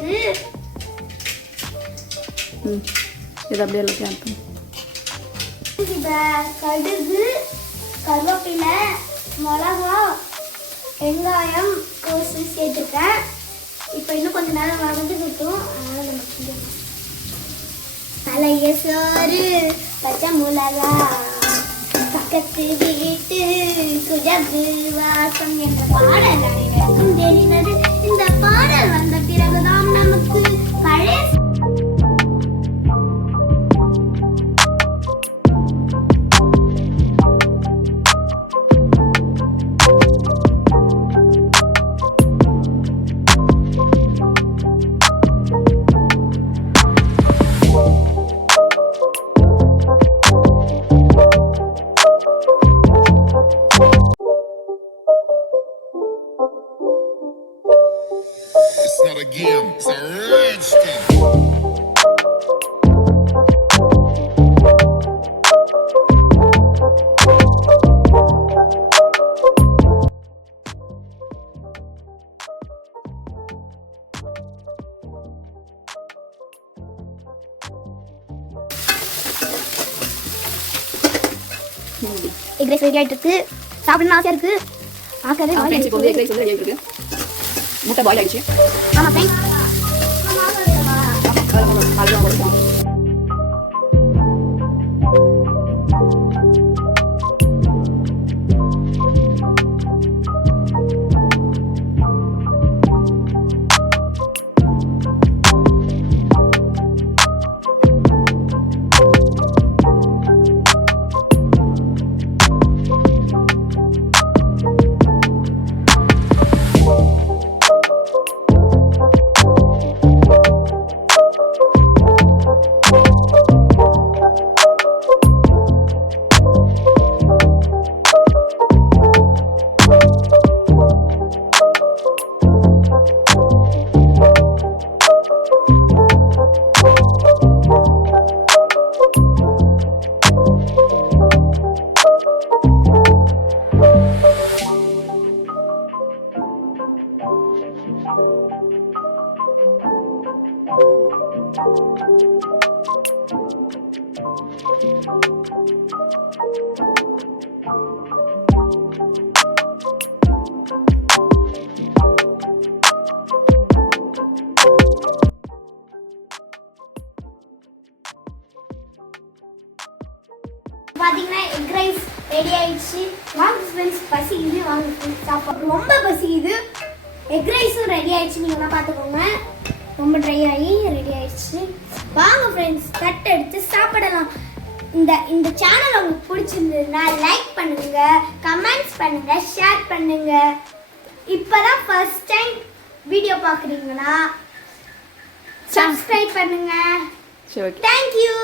இருக்கு. இது அப்படியே எல்லாம் ஆட் பண்ணு. கடுகு, கருவேப்பிலை, மிளகா, வெங்காயம், கோசு சேர்த்துருக்கேன். இப்போ இன்னும் கொஞ்சம் நேரம் வதங்கிட்டும். அதனால நம்ம பழைய சோறு, பச்சை மிளகா, பக்கத்து வீட்டு குழம்பு வாசம் என்ற பாடல் அனைவருக்கும் தெரிந்தது. இந்த பாடல் வந்த பிறகுதான் நமக்கு பழைய not a game, it's a rich thing. Egg rice ready ஆயிட்டு இருக்கு. சாப்பிடணும் ஆசையா இருக்கு. ஆக்கவே ஃப்ரெண்ட்ஸ் இப்போ எக் ரைஸ் ரெடி ஆயிட்டு இருக்கு. முட்டை பாயில் ஆயிடுச்சு. ஆமா ஃப்ரெண்ட்ஸ். பாத்தீங்கன்னா எக் ரைஸ் ரெடி ஆயிடுச்சு. வாங்க ஃப்ரெண்ட்ஸ், பசிக்குது. வாங்க ஃப்ரெண்ட்ஸ் சாப்பிட ரொம்ப பசிக்குது. எக் ரைஸும் ரெடி ஆயிடுச்சு. நீங்க பார்த்துக்கோங்க, ரொம்ப ட்ரை ஆகி ரெடி ஆயிடுச்சு. வாங்க ஃப்ரெண்ட்ஸ் தட்டை எடுத்து சாப்பிடலாம். இந்த சேனல் உங்களுக்கு பிடிச்சிருந்ததுன்னா லைக் பண்ணுங்க, கமெண்ட்ஸ் பண்ணுங்க, ஷேர் பண்ணுங்க. இப்பதான் ஃபர்ஸ்ட் டைம் வீடியோ பார்க்குறீங்கன்னா சப்ஸ்கிரைப் பண்ணுங்க. சரி, ஓகே. தேங்க்யூ.